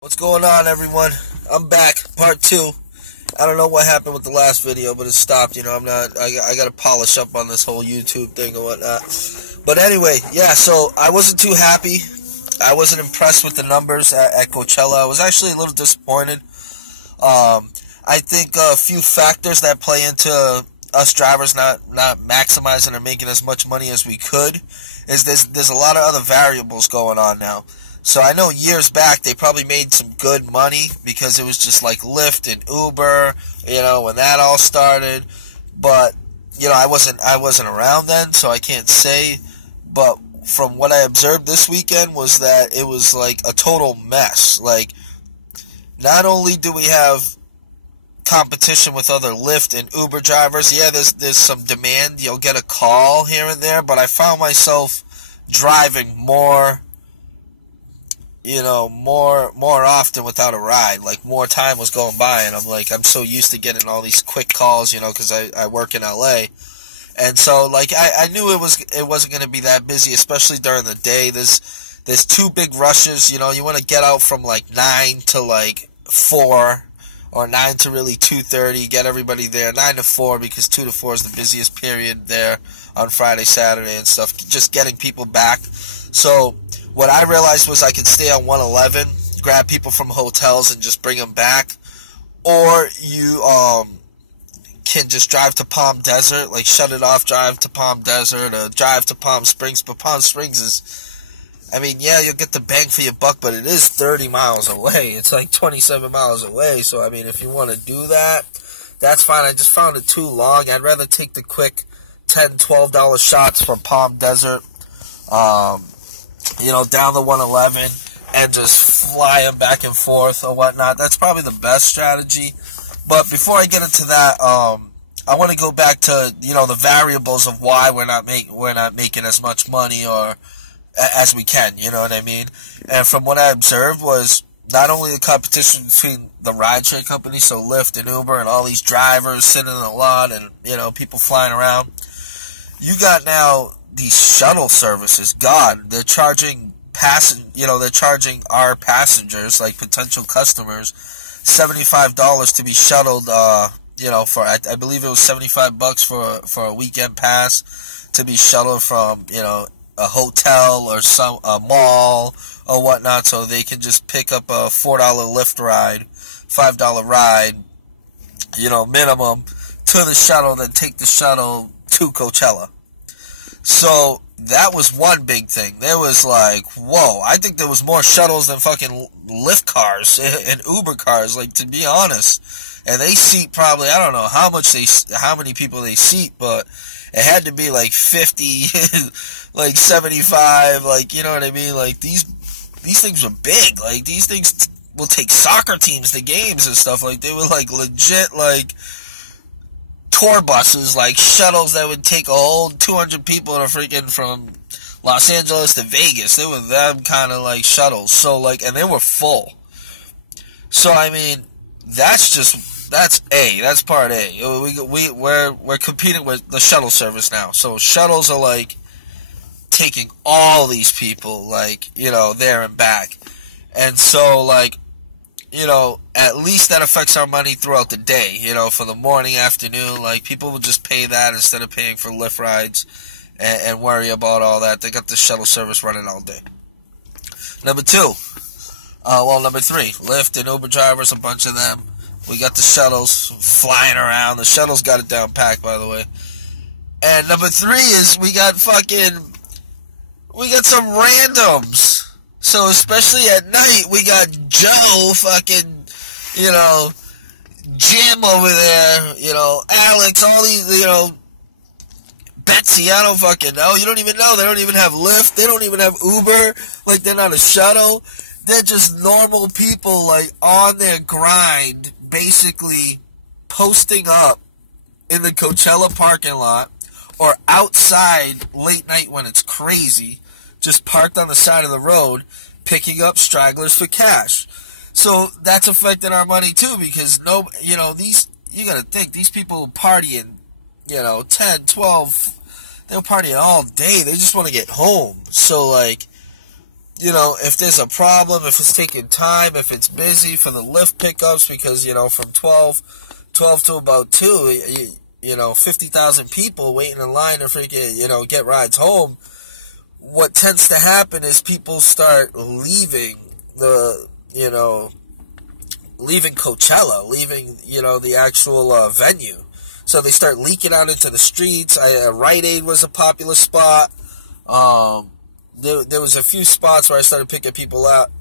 What's going on, everyone? I'm back, part two. I don't know what happened with the last video, but it stopped. I got to polish up on this whole YouTube thing and whatnot. But anyway, yeah, so I wasn't too happy. I wasn't impressed with the numbers at Coachella. I was actually a little disappointed. I think a few factors that play into us drivers not maximizing or making as much money as we could is there's a lot of other variables going on now. So I know years back they probably made some good money because it was just like Lyft and Uber, when that all started. But I wasn't around then, so I can't say. But from what I observed this weekend was that it was like a total mess. Like, not only do we have competition with other Lyft and Uber drivers, yeah, there's some demand. You'll get a call here and there, but I found myself driving more often without a ride. Like, more time was going by, and I'm so used to getting all these quick calls, because I work in LA. And so, I knew it wasn't going to be that busy, especially during the day. There's two big rushes, you want to get out from 9 to 4, or 9 to really 2:30, get everybody there. 9 to 4, because 2 to 4 is the busiest period there on Friday, Saturday, and stuff, just getting people back. So what I realized was I could stay on 111, grab people from hotels and just bring them back. Or you can just drive to Palm Desert, shut it off, drive to Palm Desert, or drive to Palm Springs. But Palm Springs is, you'll get the bang for your buck, but it is 30 miles away. It's 27 miles away. So, if you want to do that, that's fine. I just found it too long. I'd rather take the quick $10, $12 shots for Palm Desert, down the 111 and just fly them back and forth or whatnot. That's probably the best strategy. But before I get into that, I want to go back to, the variables of why we're not making as much money or as we can, you know what I mean? And from what I observed was not only the competition between the rideshare companies, so Lyft and Uber and all these drivers sitting in the lot and, people flying around. You got now these shuttle services. God, they're charging they're charging our passengers, potential customers, $75 to be shuttled, for, I believe it was $75 for a weekend pass to be shuttled from, a hotel or a mall or whatnot, so they can just pick up a $4 Lyft ride, $5 ride, minimum, to the shuttle, then take the shuttle to Coachella. So that was one big thing. There was whoa, I think there was more shuttles than fucking Lyft cars and Uber cars, to be honest. And they seat probably, I don't know how many people they seat, but it had to be 50, 75, you know what I mean? These things were big. These things will take soccer teams to games and stuff. They were legit tour buses, shuttles that would take a whole 200 people to freaking from Los Angeles to Vegas. They were them kind of shuttles. So and they were full. So that's part A. We're competing with the shuttle service now. So shuttles are taking all these people there and back. And so at least that affects our money throughout the day, for the morning, afternoon. People will just pay that instead of paying for Lyft rides and worry about all that. They got the shuttle service running all day. Number three, Lyft and Uber drivers, a bunch of them. We got the shuttles flying around. The shuttles got it down packed, by the way. And number three is we got some randoms. So especially at night, we got Joe fucking, Jim over there, Alex, all these, Betsy, I don't fucking know. You don't even know. They don't even have Lyft. They don't even have Uber. They're not a shuttle. They're just normal people, on their grind, basically posting up in the Coachella parking lot or outside late night when it's crazy, just parked on the side of the road, picking up stragglers for cash. So that's affected our money too, because you gotta think, these people partying, 10, 12, 12, they're partying all day. They just want to get home. So you know, if there's a problem, if it's taking time, if it's busy for the Lyft pickups, because, you know, from 12 to about 2, you know, 50,000 people waiting in line to freaking, you know, get rides home. What tends to happen is people start leaving leaving Coachella, leaving, you know, the actual venue. So they start leaking out into the streets. Rite Aid was a popular spot. There was a few spots where I started picking people up.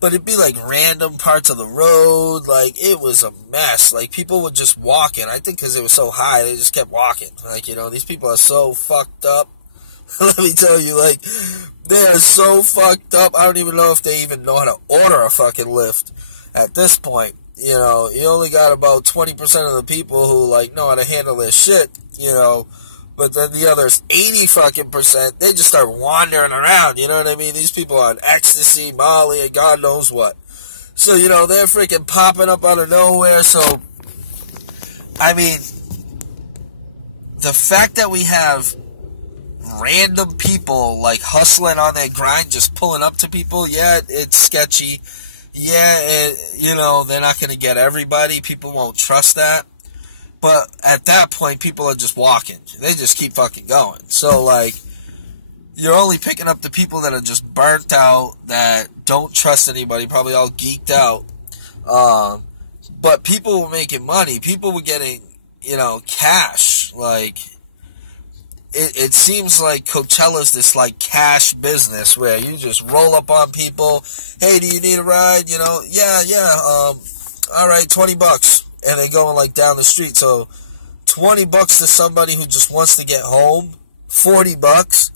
But it'd be like random parts of the road. Like, it was a mess. Like, people were just walking. I think because it was so high, they just kept walking. Like, you know, these people are so fucked up. Let me tell you, like, they are so fucked up. I don't even know if they even know how to order a fucking Lyft at this point. You know, you only got about 20% of the people who, like, know how to handle their shit, you know. But then the others, 80 fucking percent, they just start wandering around, you know what I mean? These people are on ecstasy, Molly, and God knows what. So, you know, they're freaking popping up out of nowhere. So, I mean, the fact that we have random people, like, hustling on their grind, just pulling up to people, yeah, it's sketchy. Yeah, you know, they're not going to get everybody. People won't trust that. But at that point, people are just walking. They just keep fucking going. So, like, you're only picking up the people that are just burnt out, that don't trust anybody, probably all geeked out. But people were making money. People were getting, you know, cash. Like, it seems like Coachella's this, like, cash business where you just roll up on people. Hey, do you need a ride? You know, yeah, all right, $20. And they're going, like, down the street. So, $20 to somebody who just wants to get home, $40,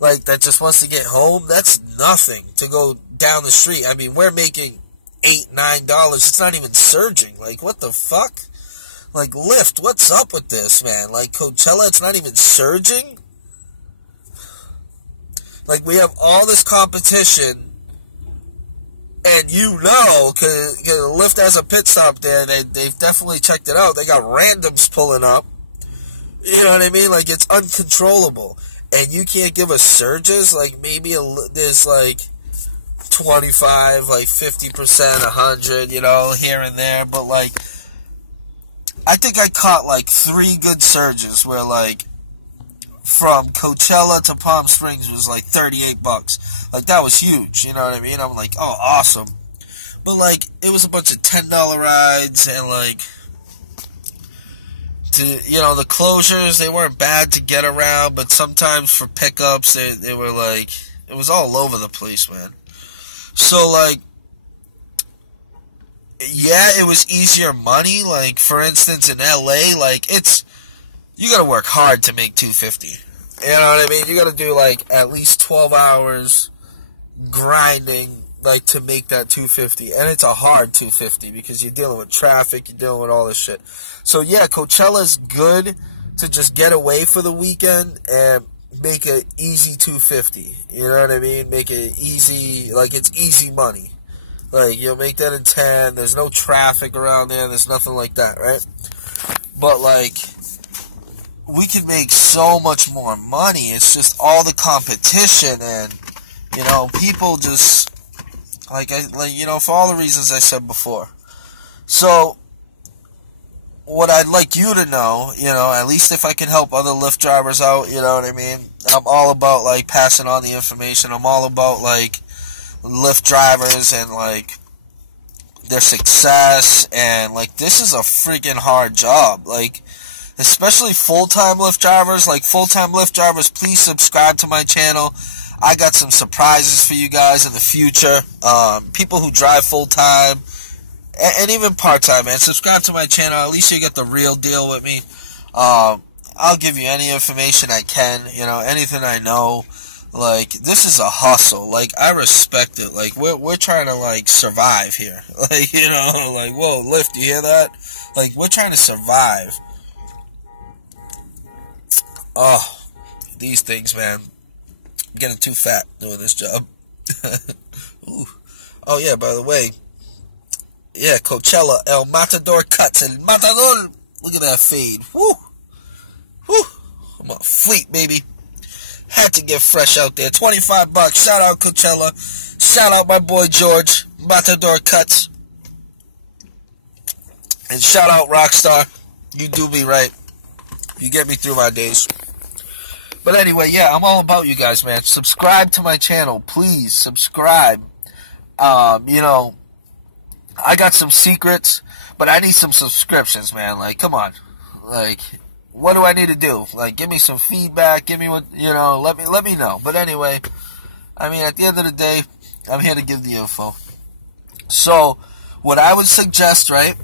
like, that just wants to get home, that's nothing to go down the street. I mean, we're making $8, $9. It's not even surging. Like, what the fuck? Like, Lyft, what's up with this, man? Like, Coachella, it's not even surging? Like, we have all this competition, and you know, because Lyft has a pit stop there, they've definitely checked it out. They got randoms pulling up. You know what I mean? Like, it's uncontrollable. And you can't give us surges? Like, maybe there's, like, 25, like, 50%, 100, you know, here and there. But, like, I think I caught, like, 3 good surges where, like, from Coachella to Palm Springs was like $38. Like, that was huge, you know what I mean? I'm like, oh, awesome. But, like, it was a bunch of $10 rides, and, like, you know, the closures, they weren't bad to get around, but sometimes for pickups, they were, like, it was all over the place, man. So, like, yeah, it was easier money. Like, for instance, in LA, like, you gotta work hard to make $250. You know what I mean? You gotta do, like, at least 12 hours grinding, like, to make that $250. And it's a hard $250 because you're dealing with traffic, you're dealing with all this shit. So, yeah, Coachella's good to just get away for the weekend and make it easy $250. You know what I mean? Make it easy, like, it's easy money. Like, you'll make that in 10. There's no traffic around there. There's nothing like that, right? But, like, we can make so much more money. It's just all the competition, and, you know, people just, you know, for all the reasons I said before. So, what I'd like you to know, you know, at least if I can help other Lyft drivers out, you know what I mean? I'm all about, like, passing on the information. I'm all about, like, Lyft drivers and, like, their success, and, like, this is a freaking hard job. Like, especially full-time Lyft drivers. Like, full-time Lyft drivers, please subscribe to my channel. I got some surprises for you guys in the future. People who drive full-time and even part-time, man, subscribe to my channel. At least you get the real deal with me. I'll give you any information I can, you know, anything I know. Like, this is a hustle. Like, I respect it. Like, we're trying to, like, survive here. Like, you know, like, whoa, Lyft, you hear that? Like, we're trying to survive. Oh, these things, man. I'm getting too fat doing this job. Ooh. Oh, yeah, by the way. Yeah, Coachella, El Matador Cuts, El Matador. Look at that fade. Woo. Woo. I'm on fleet, baby. Had to get fresh out there. $25. Shout out Coachella. Shout out my boy George. Matador Cuts. And shout out Rockstar. You do me right. You get me through my days. But anyway, yeah, I'm all about you guys, man. Subscribe to my channel. Please, subscribe. You know, I got some secrets, but I need some subscriptions, man. Like, come on. Like, what do I need to do? Like, give me some feedback. Give me what, you know, let me know. But anyway, I mean, at the end of the day, I'm here to give the info. So, what I would suggest, right,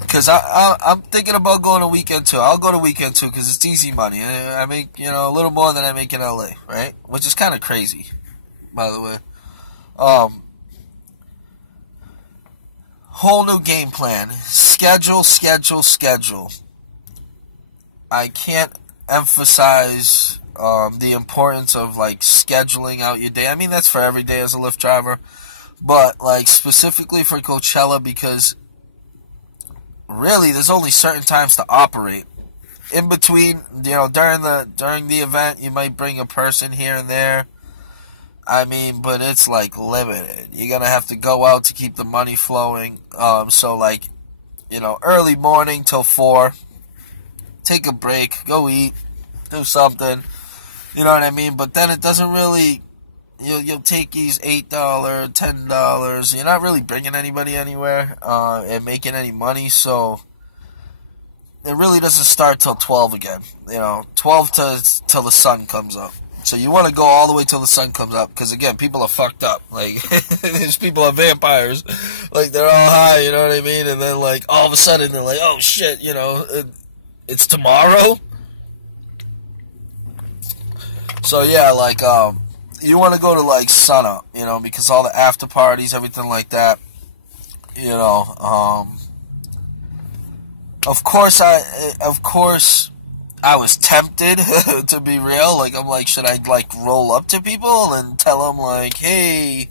because I'm thinking about going to weekend 2. I'll go to weekend 2 because it's easy money. I make, you know, a little more than I make in LA, right? Which is kind of crazy, by the way. Whole new game plan. Schedule. I can't emphasize the importance of, like, scheduling out your day. I mean, that's for every day as a Lyft driver. But, like, specifically for Coachella, because really there's only certain times to operate. In between, you know, during the event, you might bring a person here and there. I mean, but it's, like, limited. You're going to have to go out to keep the money flowing. So, like, you know, early morning till 4. Take a break. Go eat. Do something. You know what I mean? But then it doesn't really... You'll take these $8, $10. You're not really bringing anybody anywhere and making any money. So, it really doesn't start till 12 again. You know, 12 till the sun comes up. So you want to go all the way till the sun comes up, because again, people are fucked up. Like, these people are vampires. Like, they're all high, you know what I mean? And then, like, all of a sudden, they're like, oh shit, you know, it's tomorrow? So yeah, like, you want to go to, like, sunup, you know, because all the after parties, everything like that, you know, of course, I was tempted, to be real. Like, I'm like, should I, like, roll up to people and tell them, like, hey,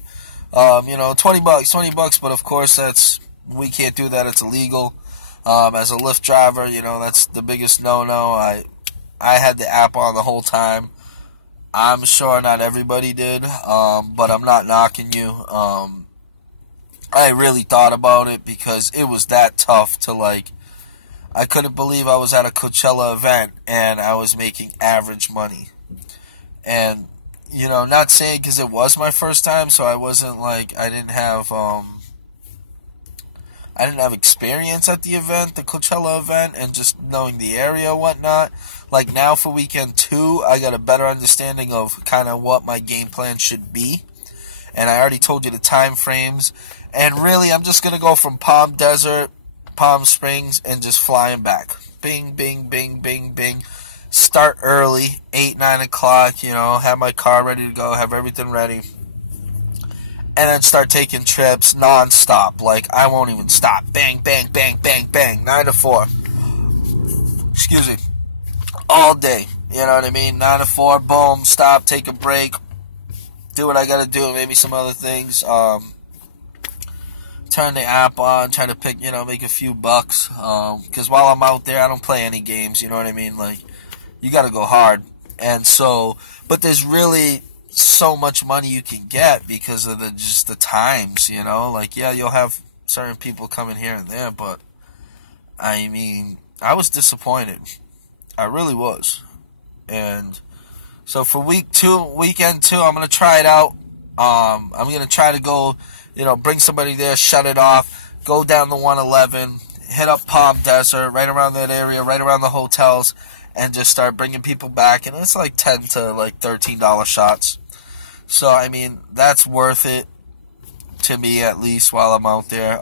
you know, $20, but of course we can't do that, it's illegal. As a Lyft driver, you know, that's the biggest no-no. I had the app on the whole time. I'm sure not everybody did, but I'm not knocking you. I really thought about it because it was that tough to, like, I couldn't believe I was at a Coachella event and I was making average money. And, you know, not saying because it was my first time, so I wasn't like, I didn't have experience at the event, the Coachella event, and just knowing the area and whatnot. Like, now for weekend 2, I got a better understanding of kind of what my game plan should be. And I already told you the time frames. And really, I'm just going to go from Palm Desert, Palm Springs, and just flying back. Bing, bing, bing, bing, bing. Start early, 8, 9 o'clock, you know, have my car ready to go, have everything ready. And then start taking trips non-stop. Like, I won't even stop. Bang, bang, bang, bang, bang. 9 to 4. Excuse me. All day. You know what I mean? 9 to 4, boom, stop, take a break. Do what I gotta do, maybe some other things. Turn the app on, try to pick, you know, make a few bucks. Because while I'm out there, I don't play any games, you know what I mean? Like, you gotta go hard. And so, but there's really so much money you can get because of just the times, you know? Like, yeah, you'll have certain people coming here and there, but, I mean, I was disappointed. I really was. And so for weekend 2, I'm going to try it out. I'm going to try to go, you know, bring somebody there, shut it off, go down the 111, hit up Palm Desert, right around that area, right around the hotels, and just start bringing people back. And it's like $10 to like $13 shots. So, I mean, that's worth it to me, at least, while I'm out there.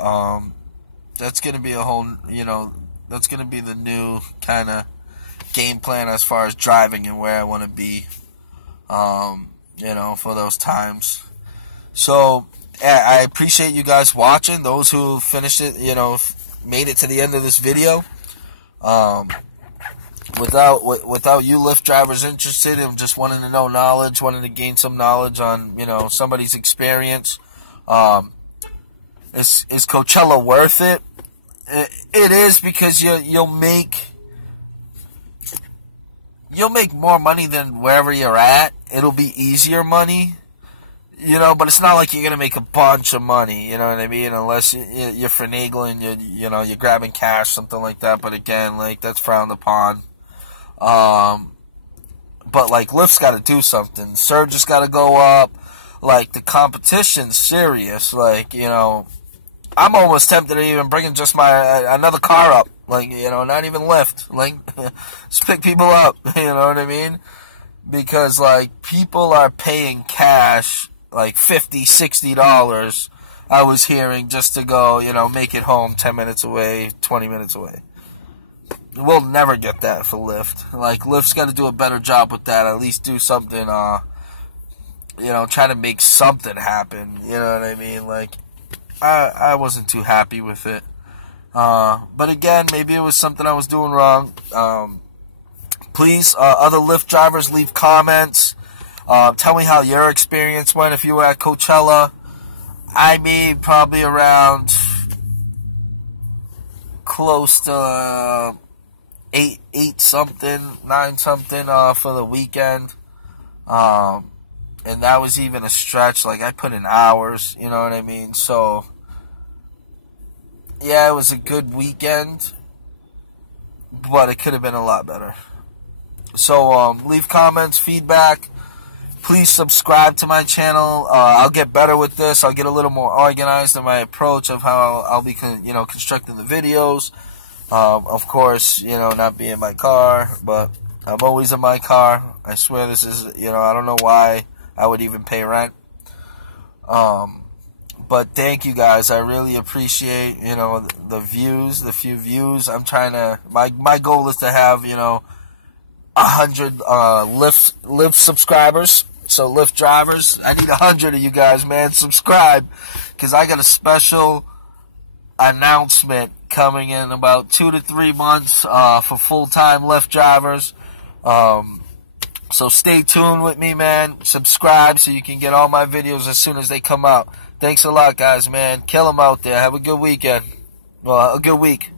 That's going to be a whole, you know, that's going to be the new kind of game plan as far as driving and where I want to be, you know, for those times. So, I appreciate you guys watching. Those who finished it, you know, made it to the end of this video. Without you Lyft drivers interested in just wanting to know knowledge, wanting to gain some knowledge on, you know, somebody's experience, is Coachella worth it? It is, because you'll make you'll make more money than wherever you're at. It'll be easier money, you know, but it's not like you're going to make a bunch of money, you know what I mean? Unless you're finagling, you're grabbing cash, something like that. But again, like, that's frowned upon. But, like, Lyft's got to do something. Surge has got to go up. Like, the competition's serious. Like, you know, I'm almost tempted to even bring just another car up. Like, you know, not even Lyft. Like, just pick people up. You know what I mean? Because, like, people are paying cash, like, $50, $60, I was hearing, just to go, you know, make it home 10 minutes away, 20 minutes away. We'll never get that for Lyft. Like, Lyft's got to do a better job with that. At least do something, you know, try to make something happen. You know what I mean? Like, I wasn't too happy with it. But again, maybe it was something I was doing wrong. Please, other Lyft drivers, leave comments. Tell me how your experience went if you were at Coachella. I made probably around close to 8 something, 9 something for the weekend. And that was even a stretch. Like, I put in hours, you know what I mean? So, yeah, it was a good weekend, but it could have been a lot better. So, leave comments, feedback. Please subscribe to my channel. I'll get better with this. I'll get a little more organized in my approach of how I'll be, constructing the videos. Of course, you know, not be in my car, but I'm always in my car. I swear this is, you know, I don't know why I would even pay rent. But thank you guys. I really appreciate, you know, the few views. I'm trying to, my goal is to have, you know, 100 Lyft subscribers. So Lyft drivers, I need 100 of you guys, man. Subscribe, because I got a special announcement coming in about 2 to 3 months for full-time Lyft drivers. So stay tuned with me, man. Subscribe so you can get all my videos as soon as they come out. Thanks a lot, guys, man. Kill them out there. Have a good weekend. Well, a good week.